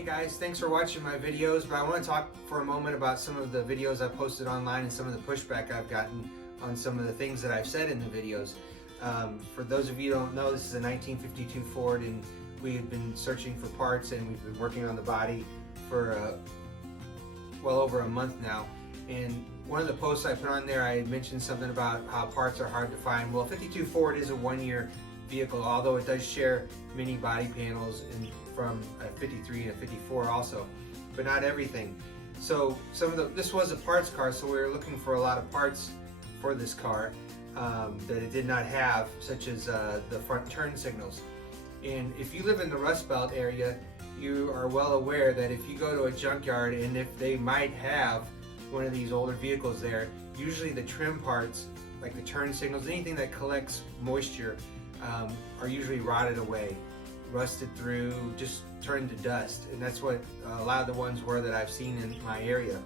Hey guys, thanks for watching my videos, but I want to talk for a moment about some of the videos I've posted online and some of the pushback I've gotten on some of the things that I've said in the videos. For those of you who don't know, this is a 1952 Ford, and we have been searching for parts and we've been working on the body for well over a month now. And one of the posts I put on there, I mentioned something about how parts are hard to find. Well, 52 Ford is a one-year vehicle, although it does share many body panels from a 53 and a 54 also, but not everything. So this was a parts car, so we were looking for a lot of parts for this car that it did not have, such as the front turn signals. And if you live in the Rust Belt area, you are well aware that if you go to a junkyard and if they might have one of these older vehicles there, usually the trim parts, like the turn signals, anything that collects moisture, are usually rotted away, rusted through, just turned to dust. And that's what a lot of the ones were that I've seen in my area.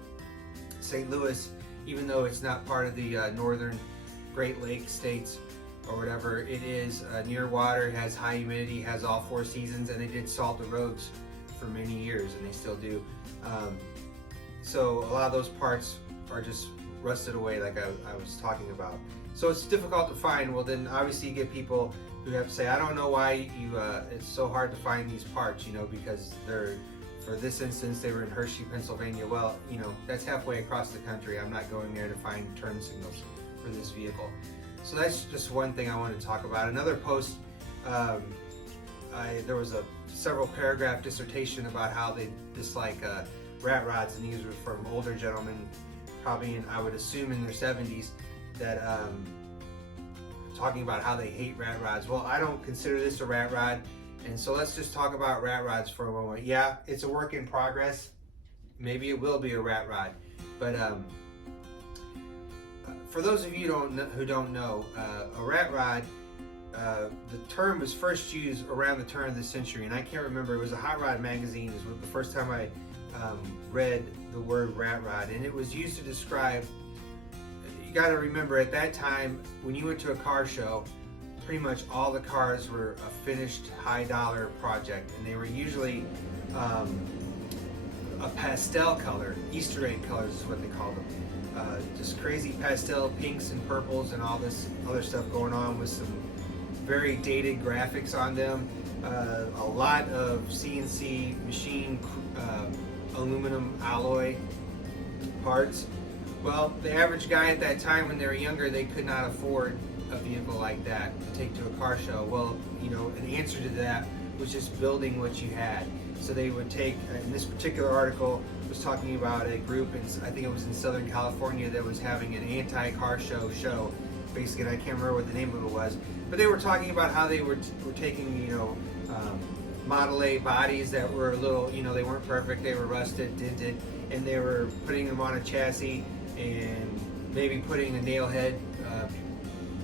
St. Louis, even though it's not part of the northern Great Lakes states or whatever, it is near water, has high humidity, has all four seasons, and they did salt the roads for many years, and they still do. So a lot of those parts are just rusted away, like I was talking about. So it's difficult to find. Well, then obviously you get people who have to say, I don't know why it's so hard to find these parts, because for this instance, they were in Hershey, Pennsylvania. Well, that's halfway across the country. I'm not going there to find turn signals for this vehicle. So that's just one thing I want to talk about. Another post, there was a several paragraph dissertation about how they dislike rat rods, and these were from older gentlemen, probably I would assume in their 70s, that talking about how they hate rat rods. Well, I don't consider this a rat rod, and so let's just talk about rat rods for a moment. Yeah, it's a work in progress. Maybe it will be a rat rod, but for those of you who don't know, a rat rod, the term was first used around the turn of the century, and I can't remember, it was a Hot Rod magazine is the first time I read the word rat rod, and it was used to describe, you got to remember at that time when you went to a car show, pretty much all the cars were a finished high dollar project, and they were usually a pastel color. Easter egg colors is what they call them. Just crazy pastel pinks and purples and all this other stuff going on with some very dated graphics on them. A lot of CNC machine aluminum alloy parts. Well, the average guy at that time, when they were younger, they could not afford a vehicle like that to take to a car show. Well, an answer to that was just building what you had. So they would take, in this particular article, was talking about a group in, I think it was in Southern California, that was having an anti-car show. Basically, and I can't remember what the name of it was, but they were talking about how they were taking, Model A bodies that were a little, they weren't perfect, they were rusted, dented, and they were putting them on a chassis and maybe putting a nail head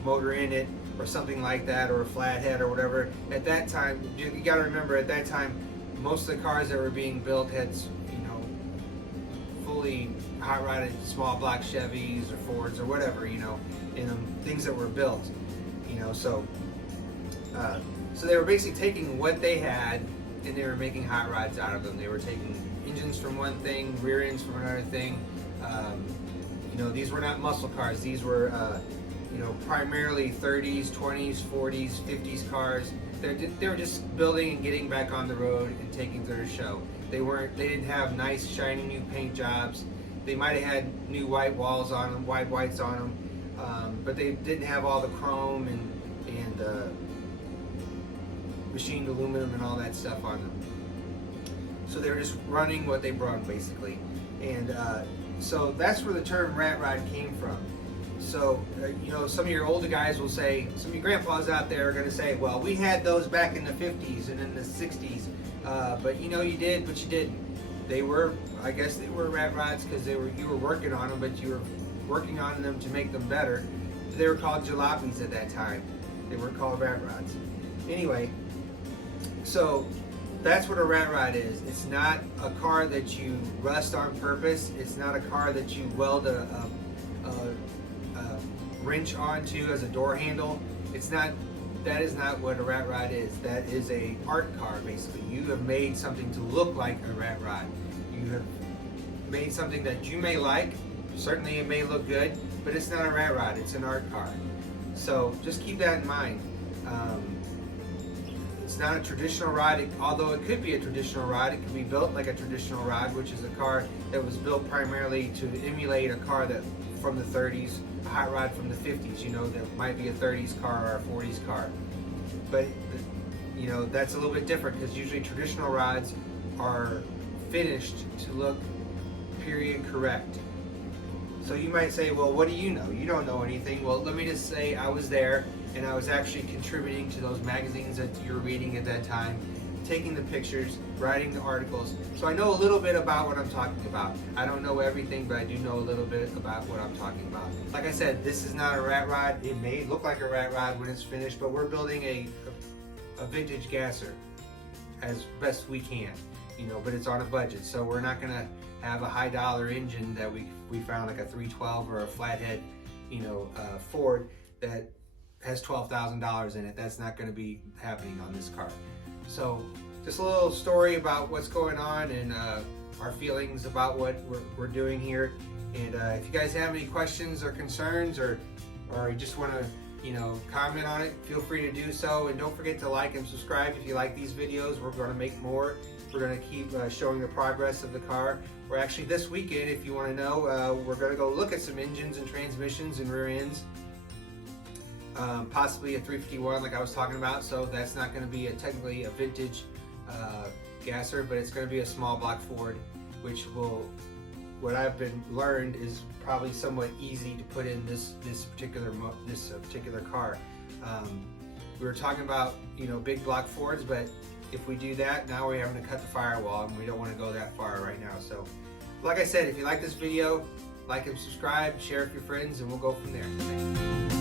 motor in it or something like that, or a flathead or whatever. At that time, you got to remember, at that time, most of the cars that were being built had, fully hot rodded small block Chevys or Fords or whatever, in them, things that were built, so they were basically taking what they had and they were making hot rods out of them. They were taking engines from one thing, rear ends from another thing. These were not muscle cars. These were, primarily 30s, 20s, 40s, 50s cars. They were just building and getting back on the road and taking to their show. They didn't have nice, shiny new paint jobs. They might have had new white walls on them, wide whites on them, but they didn't have all the chrome and machined aluminum and all that stuff on them. So they were just running what they brung, basically. And so that's where the term rat rod came from. So, some of your older guys will say, some of your grandpas out there are going to say, well, we had those back in the 50s and in the 60s, but you did, but you didn't. They were, I guess they were rat rods because you were working on them, but you were working on them to make them better. They were called jalopies at that time. They weren't called rat rods. Anyway, so that's what a rat rod is. It's not a car that you rust on purpose. It's not a car that you weld a wrench onto as a door handle. It's not that is not what a rat rod is. That is a art car, basically. You have made something to look like a rat rod. You have made something that you may like. Certainly it may look good, but it's not a rat rod, it's an art car. So just keep that in mind. It's not a traditional rod, although it could be a traditional rod. It could be built like a traditional rod, which is a car that was built primarily to emulate a car that from the 30s, a hot rod from the 50s, you know, that might be a 30s car or a 40s car. But, you know, that's a little bit different because usually traditional rods are finished to look period correct. So you might say, well, what do you know? You don't know anything. Well, let me just say I was there and I was actually contributing to those magazines that you're reading at that time, taking the pictures, writing the articles. So I know a little bit about what I'm talking about. I don't know everything, but I do know a little bit about what I'm talking about. Like I said, this is not a rat rod. It may look like a rat rod when it's finished, but we're building a vintage gasser as best we can, you know, but it's on a budget. So we're not gonna have a high dollar engine that we found, like a 312 or a flathead, you know, Ford that has $12,000 in it. That's not going to be happening on this car. So just a little story about what's going on and our feelings about what we're doing here. And if you guys have any questions or concerns, or you just want to, you know, comment on it, feel free to do so. And don't forget to like and subscribe if you like these videos. We're going to make more. We're going to keep showing the progress of the car. We're actually, this weekend, if you want to know, we're going to go look at some engines and transmissions and rear ends. Possibly a 351 like I was talking about. So that's not going to be technically a vintage gasser, but it's going to be a small block Ford, which will, what I've been learned, is probably somewhat easy to put in this particular car. We were talking about, you know, big block Fords, but if we do that, now we're having to cut the firewall, and we don't want to go that far right now. So, like I said, if you like this video, like and subscribe, share with your friends, and we'll go from there. Thanks.